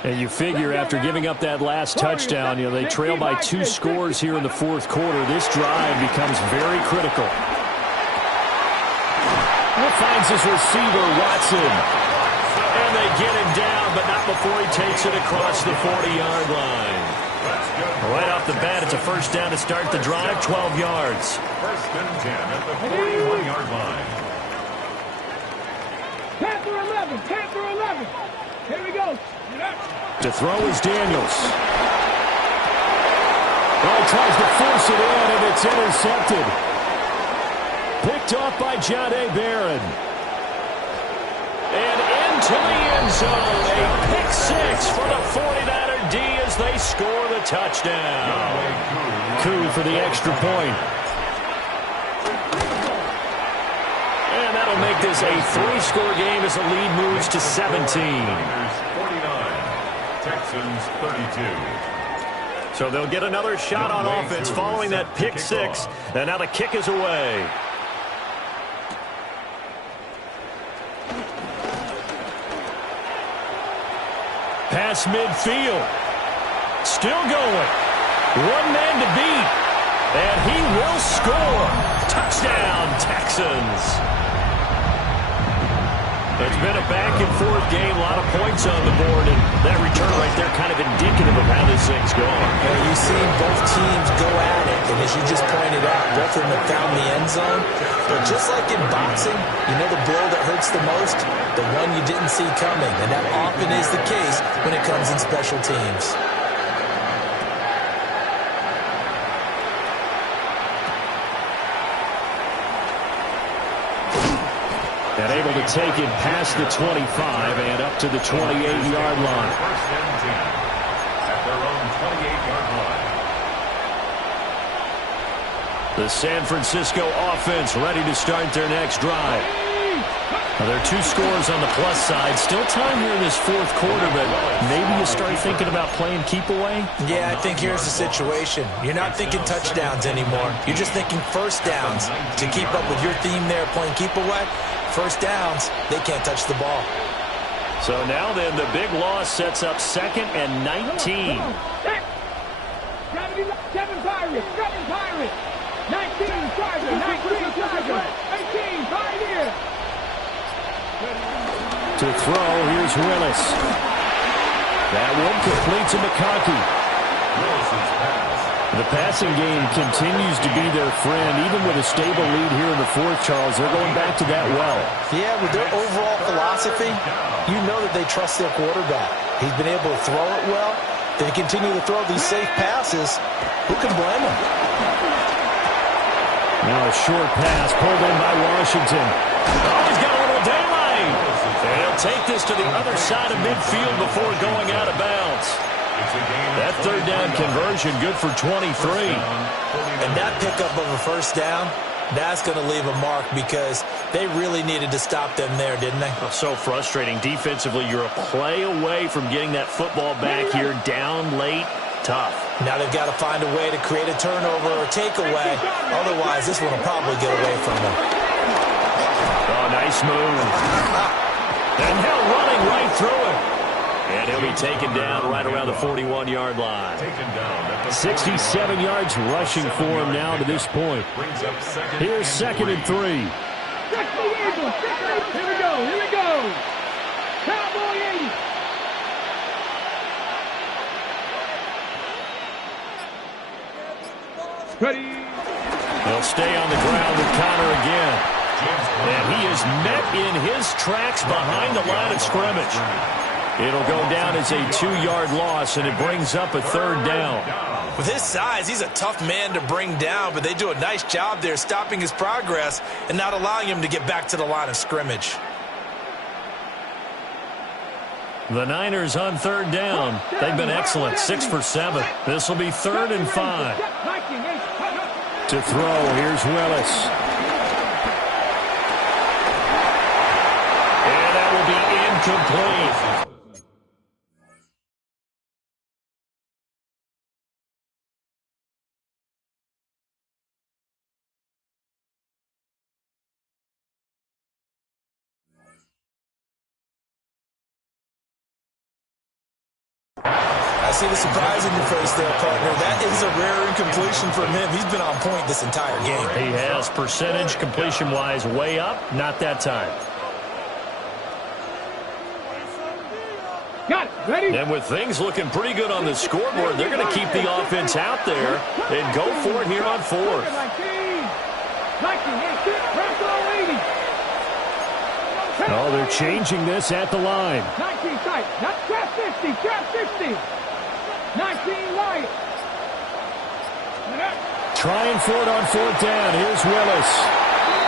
And you figure after giving up that last touchdown, they trail by 2 scores here in the fourth quarter. This drive becomes very critical. Finds his receiver, Watson. And they get him down, but not before he takes it across the 40-yard line. Right off the bat, it's a first down to start the drive, 12 yards. First and 10 at the 41-yard line. 10 for 11, 10 for 11. Here we go. To throw is Daniels. Well, he tries to force it in, and it's intercepted. Picked off by Jahdae Barron. And into the end zone. A pick 6 for the 49er D as they score the touchdown. Koo for the extra point. And that'll make this a 3-score game as the lead moves to 17. 49, Texans 32. So they'll get another shot on offense following that pick 6. And now the kick is away. Pass midfield. Still going. One man to beat. And he will score. Touchdown, Texans. It's been a back-and-forth game. A lot of points on the board. And that return right there kind of indicative of how this thing's going. You've seen both teams go at it. And as you just pointed out, both of them have found the end zone. But just like in boxing, the blow that hurts the most? The one you didn't see coming. And that often is the case when it comes in special teams. And able to take it past the 25 and up to the 28-yard line. First and 10 at their own 28-yard line. The San Francisco offense ready to start their next drive. Now, there are 2 scores on the plus side. Still time here in this fourth quarter, but maybe you start thinking about playing keep away? Yeah, I think here's the situation. You're not thinking touchdowns anymore. You're just thinking first downs. To keep up with your theme there, playing keep away, first downs, they can't touch the ball. So now then, the big loss sets up 2nd and 19. 7 Pirates, 7 Pirates. 19 Chargers, 19 Chargers, 18 Pioneers. To throw, here's Willis. That one complete to McConkey. The passing game continues to be their friend. Even with a stable lead here in the fourth, Charles, they're going back to that well. Yeah, with their overall philosophy, you know that they trust their quarterback. He's been able to throw it well. They continue to throw these safe passes. Who can blame them? Now a short pass pulled in by Washington. Oh, he's got a little daylight. And he'll take this to the other side of midfield before going out of bounds. That third down conversion good for 23. And that pickup of a first down, that's going to leave a mark because they really needed to stop them there, didn't they? So frustrating. Defensively, you're a play away from getting that football back here down late. Tough. Now they've got to find a way to create a turnover or takeaway. Otherwise, this one will probably get away from them. Oh, nice move. And now running right through it. And he'll be taken down right around the 41-yard line. 67 yards rushing for him now to this point. Here's 2nd and 3. Eagles. Here we go. Here we go. Cowboy 80. Ready. He'll stay on the ground with Connor again. And he is met in his tracks behind the line of scrimmage. It'll go down as a 2-yard loss, and it brings up a 3rd down. With his size, he's a tough man to bring down, but they do a nice job there stopping his progress and not allowing him to get back to the line of scrimmage. The Niners on 3rd down. They've been excellent, 6 for 7. This will be 3rd and 5. To throw, here's Willis. And that will be incomplete. I see the surprise in your face there, partner. That is a rare incompletion from him. He's been on point this entire game. He has percentage completion-wise way up. Not that time. Got it. Ready? And with things looking pretty good on the scoreboard, they're going to keep the offense out there and go for it here on 4th. 19, 80. Oh, they're changing this at the line. 19 tight. That's trap 50. Trap 60. 19 wide. Trying for it on 4th down. Here's Willis.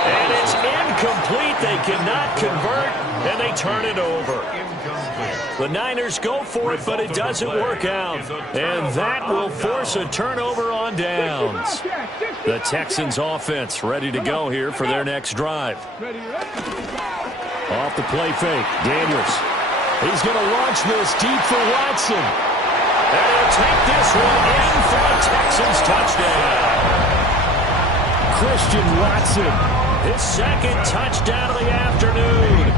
And it's incomplete. They cannot convert, and they turn it over. The Niners go for it, but it doesn't work out. And that will force a turnover on downs. The Texans offense ready to go here for their next drive. Off the play fake, Daniels. He's going to launch this deep for Watson. And he'll take this one in for a Texans touchdown. Christian Watson, his 2nd touchdown of the afternoon.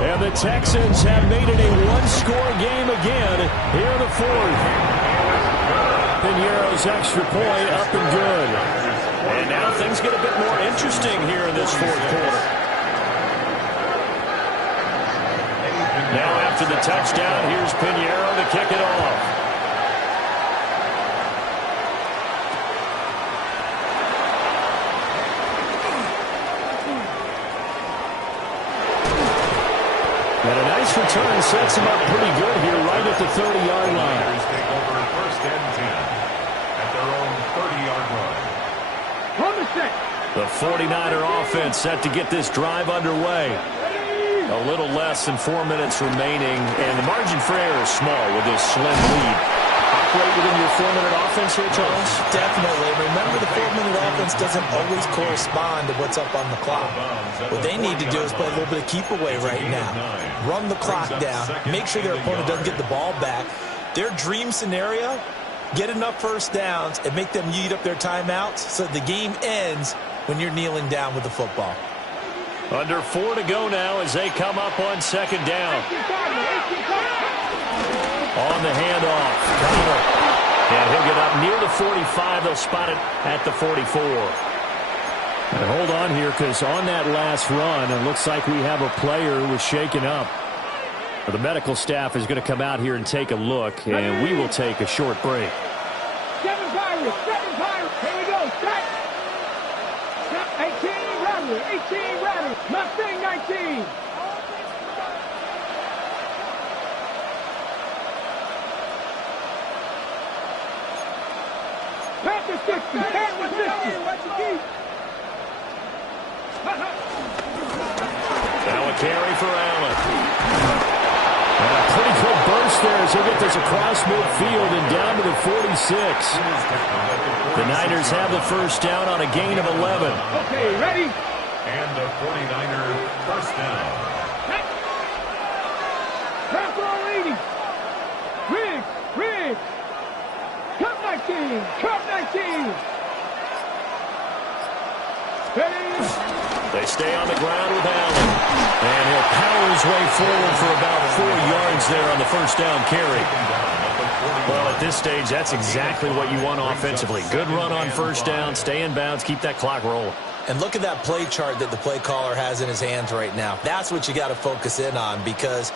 And the Texans have made it a 1-score game again here in the 4th. Piñeiro's extra point up and good. And now things get a bit more interesting here in this 4th quarter. Now after the touchdown, here's Piñeiro to kick it off. And a nice return sets him up pretty good here right at the 30-yard line. Take over 1st and 10 at their own 30-yard line. On the set. The 49er offense set to get this drive underway. A little less than 4 minutes remaining, and the margin for error is small with this slim lead. Operate within your 4-minute offense here, Charles? Definitely. Remember, the 4-minute offense doesn't always correspond to what's up on the clock. What they need to do is play a little bit of keep away right now. Run the clock down. Make sure their opponent doesn't get the ball back. Their dream scenario, get enough 1st downs and make them eat up their timeouts so the game ends when you're kneeling down with the football. Under 4 to go now as they come up on 2nd down. On the handoff, Connor. And he'll get up near the 45. They'll spot it at the 44. And hold on here, because on that last run, it looks like we have a player who was shaken up. The medical staff is going to come out here and take a look, and we will take a short break. 7 Pirates. Here we go. Strike. 18 Rattler. 18 Rattler. Mustang 19. Panther 60. Panther 60. Now a carry for Allen. And a pretty quick burst there as he'll get this across midfield and down to the 46. The Niners have the 1st down on a gain of 11. Okay, ready? And the 49er 1st down. Panther 80. Riggs. Cup 19. Ready? They stay on the ground with Allen. And he'll power his way forward for about 4 yards there on the 1st down carry. Well, at this stage, that's exactly what you want offensively. Good run on 1st down, stay in bounds, keep that clock rolling. And look at that play chart that the play caller has in his hands right now. That's what you got to focus in on, because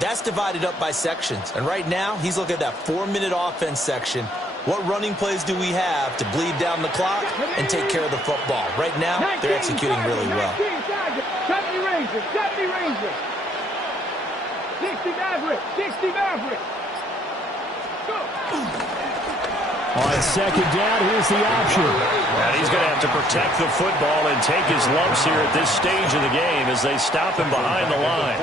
that's divided up by sections. And right now, he's looking at that 4-minute offense section. What running plays do we have to bleed down the clock and take care of the football? Right now, they're executing really well. 70 Rangers, 70 Rangers. 60 Maverick, 60 Maverick. On second down, here's the option. And he's going to have to protect the football and take his lumps here at this stage of the game as they stop him behind the line.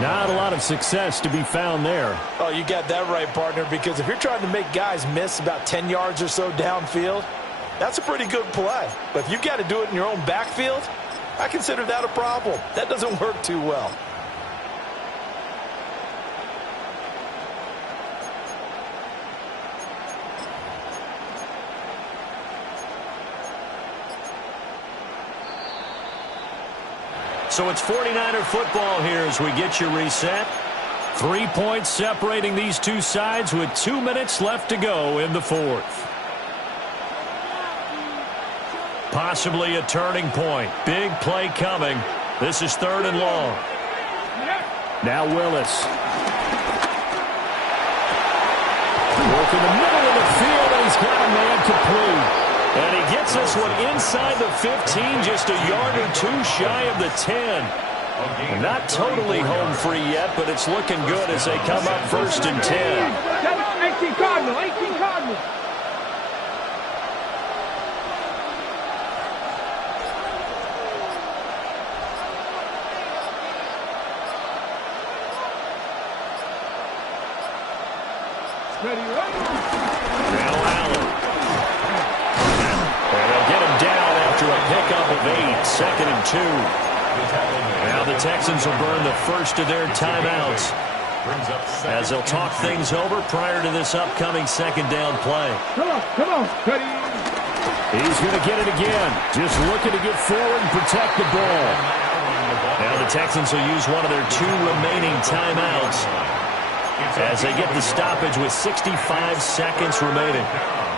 Not a lot of success to be found there. Oh, you got that right, partner, because if you're trying to make guys miss about 10 yards or so downfield, that's a pretty good play. But if you've got to do it in your own backfield, I consider that a problem. That doesn't work too well. So it's 49er football here as we get you reset. 3 points separating these two sides with 2 minutes left to go in the fourth. Possibly a turning point. Big play coming. This is 3rd and long. Now Willis. Work in the middle of the field, and he's got a man complete. And he gets this one inside the 15, just a yard or two shy of the 10. Not totally home free yet, but it's looking good as they come up 1st and 10. 18 Cardinal, 18 Cardinal. Ready, Now Allen. And they'll get him down after a pickup of 8, 2nd and 2. Now the Texans will burn the first of their timeouts as they'll talk things over prior to this upcoming 2nd down play. Come on, Cuddy. He's going to get it again. Just looking to get forward and protect the ball. Now the Texans will use one of their 2 remaining timeouts as they get the stoppage with 65 seconds remaining.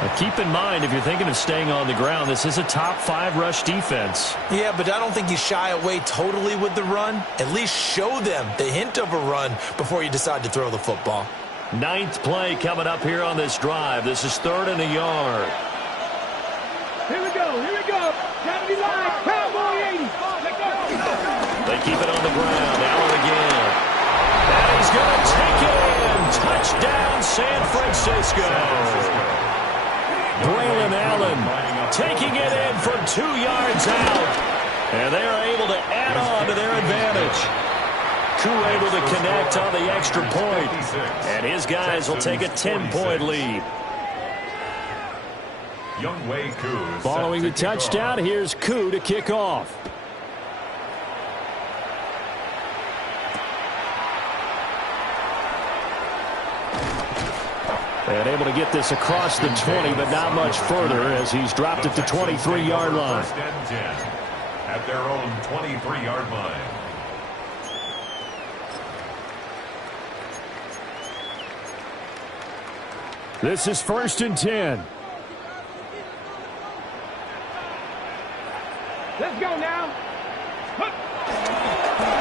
Now keep in mind, if you're thinking of staying on the ground, this is a top 5 rush defense. Yeah, but I don't think you shy away totally with the run. At least show them the hint of a run before you decide to throw the football. 9th play coming up here on this drive. This is 3rd and a yard. Here we go, here we go. Gotta be live. Cowboy 80. Let's go. They keep it on the ground. Allen again. And he's going to take it in. Touchdown, San Francisco. Braylon Allen taking it in from 2 yards out. And they are able to add on to their advantage. Koo able to connect on the extra point. And his guys will take a 10-point lead. Following the touchdown, here's Koo to kick off. And able to get this across the 20, but not much further as he's dropped it to 23-yard line. At their own 23-yard line. This is 1st and 10. Let's go now.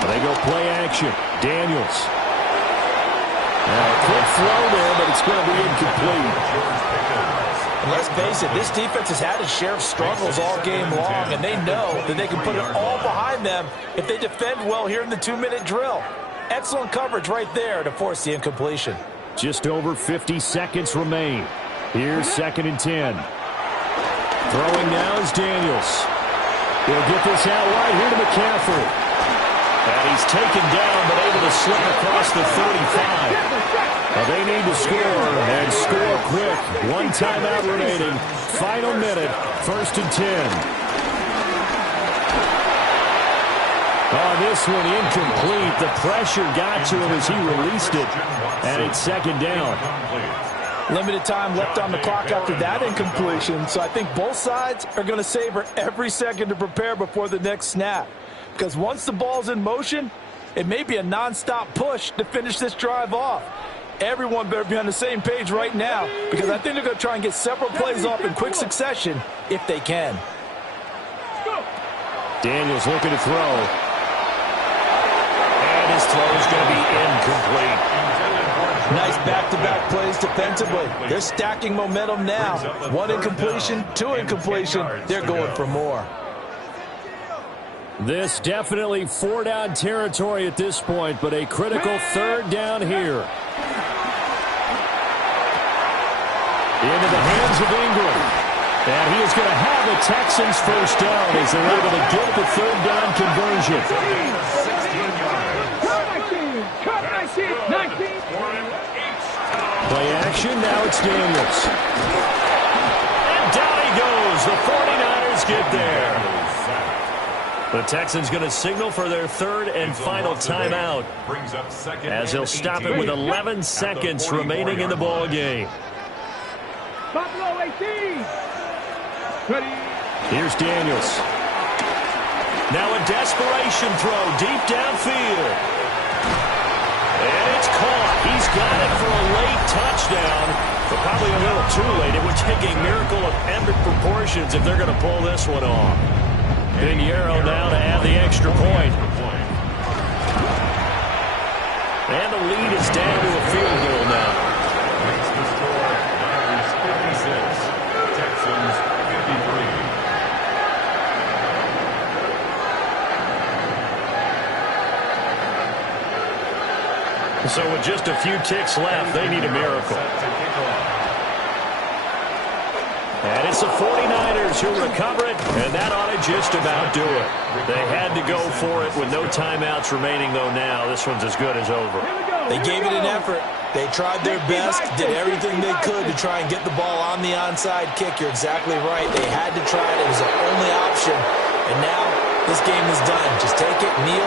They go play action. Daniels. Quick throw there, but it's going to be incomplete. And let's face it, this defense has had its share of struggles all game long, and they know that they can put it all behind them if they defend well here in the 2-minute drill. Excellent coverage right there to force the incompletion. Just over 50 seconds remain. Here's 2nd and 10. Throwing now is Daniels. He'll get this out right here to McCaffrey. And he's taken down, but able to slip across the 35. They need to score, and score quick. 1 timeout remaining. Final minute, 1st and 10. On this one, incomplete. The pressure got to him as he released it. And it's 2nd down. Limited time left on the clock after that incompletion, so I think both sides are going to savor every second to prepare before the next snap. Because once the ball's in motion, it may be a nonstop push to finish this drive off. Everyone better be on the same page right now, because I think they're going to try and get several plays off in quick succession if they can. Daniels looking to throw. And his throw is going to be incomplete. Nice back-to-back plays defensively. They're stacking momentum now. 1 incompletion, 2 incompletion. They're going for more. This definitely 4-down territory at this point, but a critical 3rd down here. Into the hands of Ingram. And he is going to have the Texans first down as they're able to get the 3rd down conversion. 19. Play action, now it's Daniels. And down he goes. The 49ers get there. The Texans going to signal for their 3rd and final timeout as he'll stop it with 11 seconds remaining in the ball game. Buffalo 18. Here's Daniels. Now a desperation throw deep downfield. And it's caught. He's got it for a late touchdown, but probably a little too late. It would take a miracle of epic proportions if they're going to pull this one off. Pinheiro now to add the extra point. And the lead is down to a field goal now. Makes the score Niners 56, Texans 53. So with just a few ticks left, they need a miracle. And it's the 49ers who recover it, and that ought to just about do it. They had to go for it with no timeouts remaining, though now this one's as good as over. They gave it an effort. They tried their best, did everything they could to try and get the ball on the onside kick. You're exactly right. They had to try it. It was the only option. And now this game is done. Just take it, kneel.